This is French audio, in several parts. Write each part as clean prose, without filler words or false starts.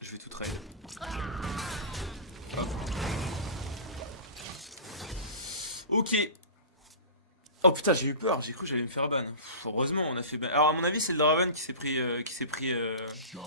Je vais tout trade. Ok. Oh putain, j'ai eu peur, j'ai cru que j'allais me faire ban. Heureusement, on a fait ban. Alors à mon avis, c'est le Draven qui s'est pris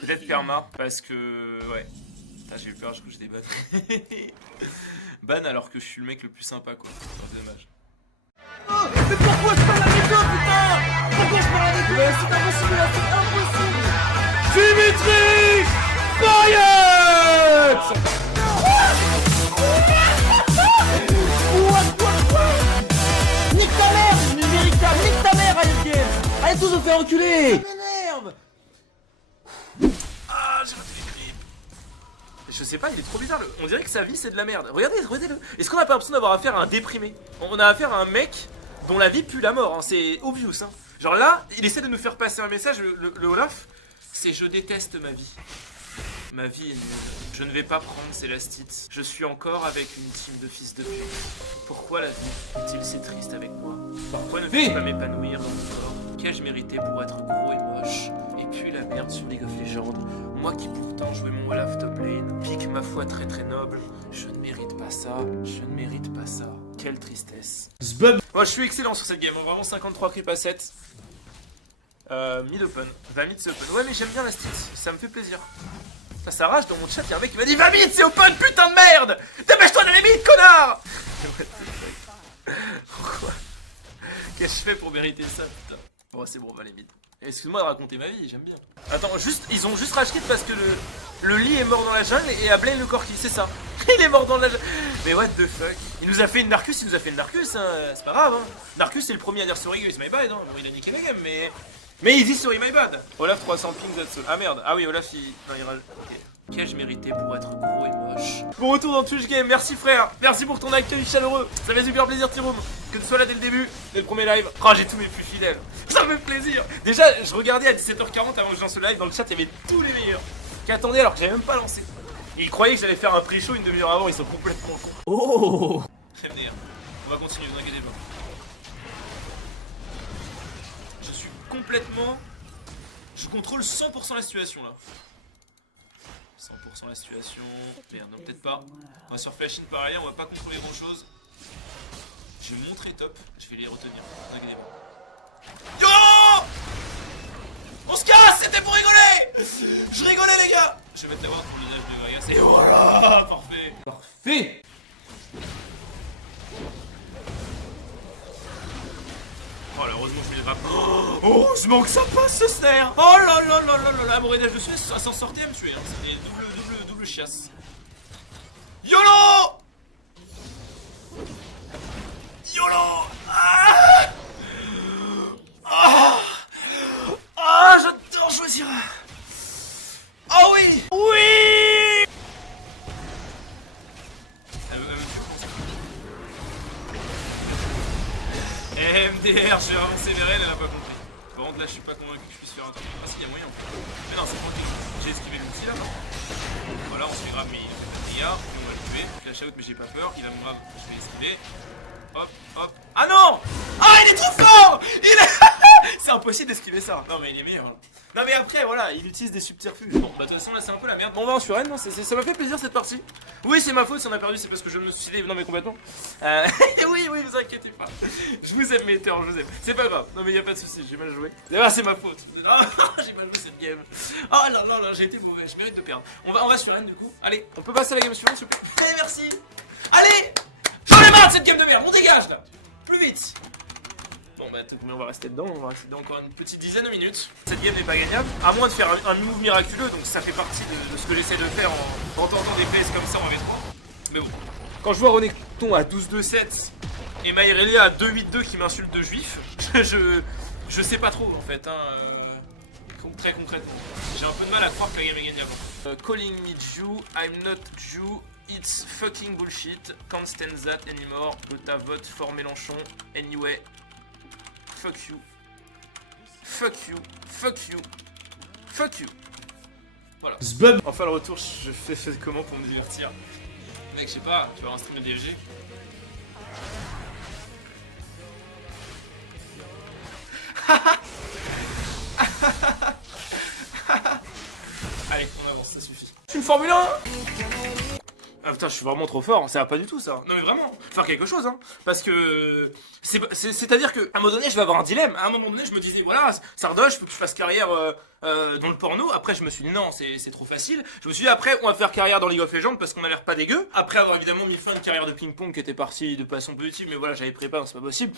peut-être perma parce que ouais. Putain, j'ai eu peur, je crois que j'étais ban. Ban alors que je suis le mec le plus sympa quoi. C'est dommage. Oh, mais pourquoi je parle avec eux, putain? Pourquoi je parle avec eux? C'est impossible là, c'est impossible. Dimitri Payet. What? Nique ta mère, numérica, nique ta mère, Riot Games. Allez tous vous faire enculer. Ça m'énerve. Ah, j'ai raté les clips. Je sais pas, il est trop bizarre. On dirait que sa vie c'est de la merde. Regardez-le. Est-ce qu'on a pas l'impression d'avoir affaire à un déprimé? On a affaire à un mec dont la vie pue la mort, hein. C'est obvious. Hein. Genre là, il essaie de nous faire passer un message, le Olaf, c'est je déteste ma vie. Ma vie est nulle. Je ne vais pas prendre ces lastites. Je suis encore avec une team de fils de pute. Pourquoi la vie est-il si triste avec moi? Pourquoi ne puis-je pas m'épanouir dans mon corps? Qu'ai-je mérité pour être gros et moche? Et puis la merde sur League of Legends. Moi qui pourtant jouais mon Olaf top lane, pique ma foi très très noble. Je ne mérite pas ça. Je ne mérite pas ça. Quelle tristesse. Moi je suis excellent sur cette game. Vraiment 53 creep à 7. Mid open. 20 mid c'est open. Ouais mais j'aime bien la stit. Ça me fait plaisir. Ça rage dans mon chat, y'a un mec qui m'a dit 20 mid c'est open, putain de merde. Dépêche-toi d'aller mid, connard. Pourquoi? Qu'est-ce que je fais pour mériter ça, putain? Bon c'est bon, on va aller mid. Excuse-moi de raconter ma vie, j'aime bien. Attends, ils ont juste rage quit parce que le lit est mort dans la jungle et a blame le corki, c'est ça. Il est mort dans la jungle. Mais what the fuck? Il nous a fait une Narcus, hein. C'est pas grave, hein. Narcus c'est le premier à dire sorry guys, my bad, hein. Bon, il a niqué la game, mais il dit sorry my bad. Olaf 300 ping that's all. Ah merde, ah oui, Olaf il. Non, il rage. Ok. Qu'ai-je mérité pour être gros et moche? Bon retour dans Twitch Game, merci frère. Merci pour ton accueil chaleureux. Ça fait super plaisir, Tiroum. Que tu sois là dès le début, dès le premier live. Oh, j'ai tous mes plus fidèles. Ça me fait plaisir. Déjà, je regardais à 17h40 avant que je lance le live. Dans le chat, il y avait tous les meilleurs qui attendaient alors que j'avais même pas lancé. Ils croyaient que j'allais faire un pre-show une demi-heure avant. Ils sont complètement cons. Oh. MDR. On va continuer, vous inquiétez pas. Je suis complètement. Je contrôle 100% la situation là. 100% la situation. Merde, non, peut-être pas. On va sur flash in par ailleurs, on va pas contrôler grand chose. Je vais montrer top, je vais les retenir. Ne inquiétez pas. Yo! On se casse, c'était pour rigoler! Je rigolais les gars! Je vais mettre la voix pour le visage de Vargas et voilà! Parfait! Parfait. Oh là, heureusement je fais les rap. Oh, je manque ça passe ce snare! Oh là là là là là là! Mon raidage de Suez, ça s'en sortait à me tuer. Hein. C'était double chiasse. YOLO! YOLO! Ah! Ah! Ah, j'adore choisir! Oh oui! Oui! MDR, je vais avancer vers elle, elle a pas compris. Par contre là je suis pas convaincu que je puisse faire un truc. Ah si, il y a moyen. Mais non, c'est tranquille. J'ai esquivé l'outil là. Voilà, on se fait grave, mais il fait pas de dégâts. Et on va le tuer. Flash out, mais j'ai pas peur. Il va me grave, je vais esquiver. Hop, hop. Ah non! Ah, il est trop fort! Il est... C'est impossible d'esquiver ça. Non mais il est meilleur là. Non mais après voilà, il utilise des subterfuges. Bon bah de toute façon là c'est un peu la merde. Bon on va en sur N, non, ça m'a fait plaisir cette partie. Oui c'est ma faute si on a perdu, c'est parce que je me suis dit, non mais complètement. Oui vous inquiétez pas. Je vous aime mes teurs, je vous aime. C'est pas grave, non mais y a pas de soucis, j'ai mal joué. D'ailleurs c'est ma faute. J'ai mal joué cette game. Oh là là là, j'ai été mauvais, je mérite de perdre. On va sur N du coup. Allez, on peut passer à la game suivante s'il vous plaît. Allez merci. Allez, j'en ai marre de cette game de merde, on dégage là. Plus vite. Bon bah tout, mais on va rester dedans, encore une petite dizaine de minutes. Cette game n'est pas gagnable, à moins de faire un move miraculeux, donc ça fait partie de ce que j'essaie de faire en tentant des plays comme ça en V3. Mais bon, quand je vois Renekton à 12-2-7 et Maïrelia à 2-8-2 qui m'insulte de juif, je sais pas trop en fait, hein, très concrètement. J'ai un peu de mal à croire que la game est gagnable. Calling me Jew, I'm not Jew. It's fucking bullshit, can't stand that anymore. Lota vote for Mélenchon, anyway. Fuck you. Fuck you. Fuck you. Fuck you. Voilà. Enfin le retour, je fais comment pour me divertir? Mec, je sais pas, tu vas avoir un stream de DLG. Allez, on avance. ça suffit. Je suis une Formule 1. Ah putain, je suis vraiment trop fort, ça va pas du tout ça. Non mais vraiment, faire quelque chose hein. Parce que c'est-à-dire que à un moment donné, je vais avoir un dilemme. À un moment donné, je me disais voilà, Sardoche, faut que je fasse carrière dans le porno. Après, je me suis dit non, c'est trop facile. Je me suis dit après, on va faire carrière dans League of Legends parce qu'on a l'air pas dégueu. Après avoir évidemment mis fin à une carrière de ping-pong qui était partie de façon positive, mais voilà, j'avais préparé, c'est pas possible.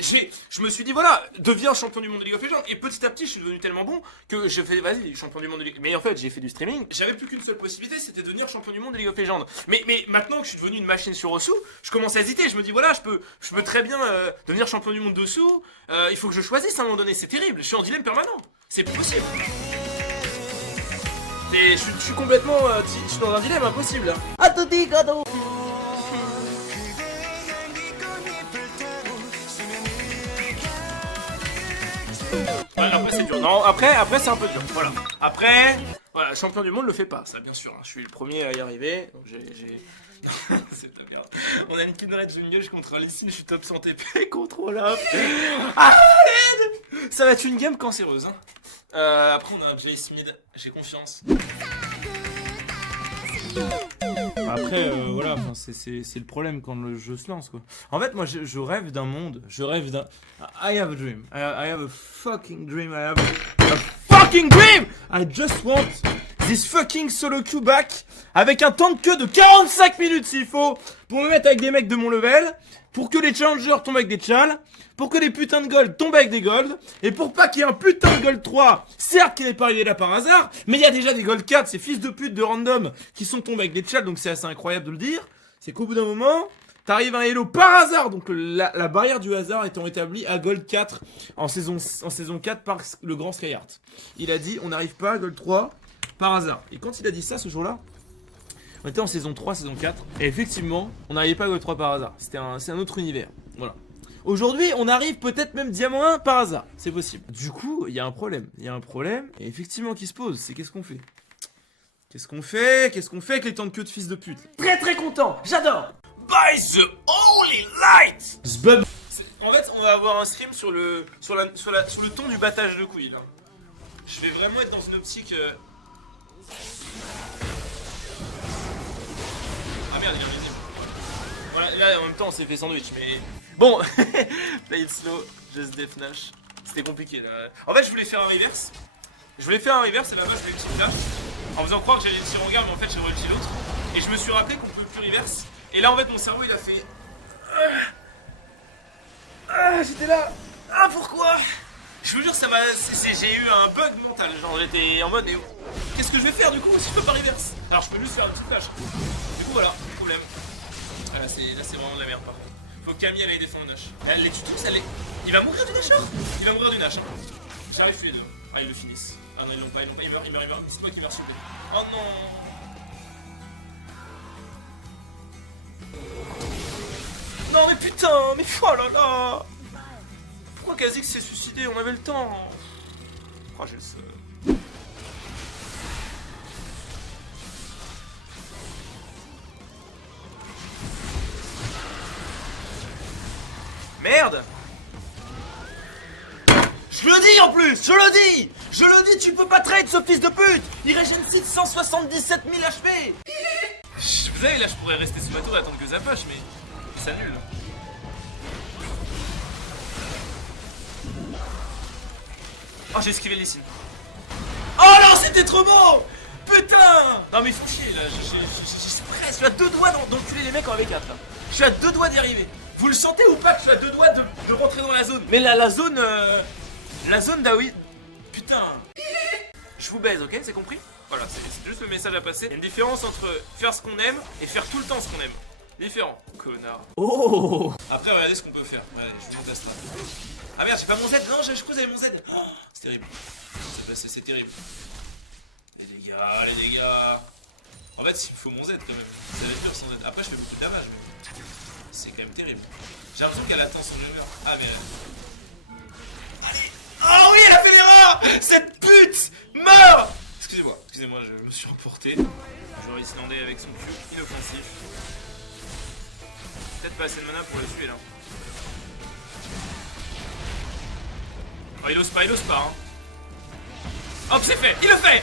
Je me suis dit voilà, deviens champion du monde de League of Legends. Et petit à petit, je suis devenu tellement bon que je fais vas-y, champion du monde de League. Mais en fait, j'ai fait du streaming. J'avais plus qu'une seule possibilité, c'était de devenir champion du monde de League of Legends. Mais maintenant que je suis devenu une machine sur Osu, je commence à hésiter. Je me dis voilà, je peux très bien devenir champion du monde dessous. Il faut que je choisisse à un moment donné. C'est terrible. Je suis en dilemme permanent. C'est possible. Et je suis complètement, je suis dans un dilemme impossible. À tout dit, cadeau. Ouais, après c'est dur. Non, après c'est un peu dur. Voilà. Après, voilà, champion du monde le fait pas, ça bien sûr. Hein. Je suis le premier à y arriver. Donc j'ai. C'est de la merde. On a une Kindred Jungle contre Alicine, je suis top 100 TP contre Olaf. Ah, l'aide. Ça va être une game cancéreuse. Hein. Après on a un Jace Mid, j'ai confiance. Après, voilà, c'est le problème quand le jeu se lance, quoi. En fait, moi, je rêve d'un monde, je rêve d'un... I have a dream, I have a fucking dream, I have a fucking dream. I just want this fucking solo queue back, avec un temps de queue de 45 minutes s'il faut, pour me mettre avec des mecs de mon level, pour que les challengers tombent avec des chals, pour que les putains de gold tombent avec des gold, et pour pas qu'il y ait un putain de gold 3, certes qui n'est pas arrivé là par hasard, mais il y a déjà des gold 4, ces fils de pute de random qui sont tombés avec des chals, donc c'est assez incroyable de le dire, c'est qu'au bout d'un moment, t'arrives à un hello par hasard, donc la barrière du hasard étant établie à gold 4 en saison 4 par le grand Skyheart. Il a dit on n'arrive pas à gold 3 par hasard, et quand il a dit ça ce jour-là, on était en saison 3, saison 4, et effectivement, on n'arrivait pas à gold 3 par hasard, c'est un autre univers, voilà. Aujourd'hui, on arrive peut-être même diamant 1 par hasard, c'est possible. Du coup, il y a un problème, et effectivement qui se pose, c'est qu'est-ce qu'on fait? Qu'est-ce qu'on fait avec les temps de queue de fils de pute? Très très content, j'adore. By the holy light. Zbub. En fait, on va avoir un stream sur le ton du battage de couilles là. Je vais vraiment être dans une optique. Ah merde, il est invisible. Voilà, là en même temps on s'est fait sandwich, mais bon. Play it slow, just Def Nash. C'était compliqué là. En fait, je voulais faire un reverse. Et là-bas, je voulais une petite flash. En faisant croire que j'allais le tirer en garde, mais en fait, j'ai re-ulti l'autre. Et je me suis rappelé qu'on peut plus reverse. Et là, en fait, mon cerveau il a fait. J'étais là. Ah, pourquoi? Je vous jure, ça m'a. J'ai eu un bug mental. Genre, j'étais en mode, mais qu'est-ce que je vais faire du coup si je peux pas reverse? Alors, je peux juste faire une petite flash. Du coup, voilà, problème. Ah, là, c'est vraiment de la merde, par contre. Faut que Camille elle aille défendre Nash. Elle les tue tous, elle les. Il va mourir du Nash, hein. Il va mourir du Nash. Hein. J'arrive tous les deux. Ah, ils le finissent. Ah non, ils l'ont pas, il meurt. C'est toi qui meurs, s'il vous plaît. Oh non. Non mais putain, mais oh là là. Pourquoi Kha'Zix s'est suicidé? On avait le temps. Oh, j'ai le seum. Merde. Je le dis en plus, je le dis, tu peux pas trade ce fils de pute. Il régène 177 000 HP. Vous savez, là je pourrais rester sous ma tour et attendre que ça push, mais ça nul. Oh, j'ai esquivé les signes. Oh non, c'était trop beau. Putain. Non mais ils font chier là, je suis à deux doigts d'enculer les mecs en AV4 là. Je suis à deux doigts d'y arriver. Vous le sentez ou pas que je suis à deux doigts de rentrer dans la zone? Mais la zone... La zone d'Aoui... Putain. Je vous baise, ok? C'est compris? Voilà, c'est juste le message à passer. Il y a une différence entre faire ce qu'on aime et faire tout le temps ce qu'on aime. Différent. Connard. Oh. Après, regardez ce qu'on peut faire. Ouais, je vous teste là. Ah merde, j'ai pas mon Z. Non, je crois que j'avais mon Z. Oh, c'est terrible. C'est terrible. Les dégâts. En fait, il me faut mon Z quand même. Ça va être dur sans Z. Après, je fais beaucoup de damage, mais c'est quand même terrible. J'ai l'impression qu'elle attend son jeu. Ah, mais... Allez. Oh oui, elle a fait l'erreur. Cette pute meurt. Excusez-moi, je me suis emporté. Joueur islandais avec son cul inoffensif. Peut-être pas assez de mana pour le tuer là. Oh, il ose pas, hein. Hop, c'est fait, il le fait.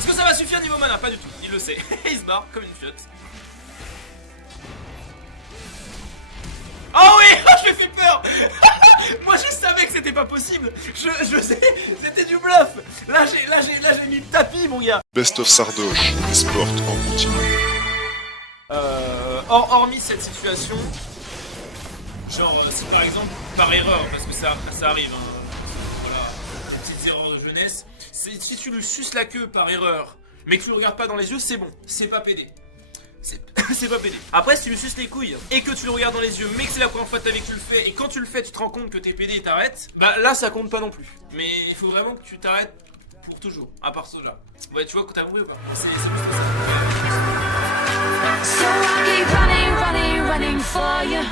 Est-ce que ça va suffire niveau mana? Pas du tout, il le sait. Il se barre comme une fiotte. Oh oui, je me fais peur. Moi je savais que c'était pas possible. Je sais, c'était du bluff. Là j'ai mis le tapis mon gars. Best of Sardoche, Esport en continu. Hormis cette situation, genre si par exemple par erreur, parce que ça arrive, hein, voilà, des petites erreurs de jeunesse, si tu lui suces la queue par erreur, mais que tu le regardes pas dans les yeux, c'est bon, c'est pas pédé. C'est pas pédé. Après si tu lui suces les couilles et que tu le regardes dans les yeux mais que c'est la première fois de ta vie que tu le fais et quand tu le fais tu te rends compte que t'es pédé et t'arrêtes, bah là ça compte pas non plus. Mais il faut vraiment que tu t'arrêtes pour toujours, à part Soja. Ouais tu vois que t'as compris ou pas? C'est plus ça. So I keep running, running, running for you.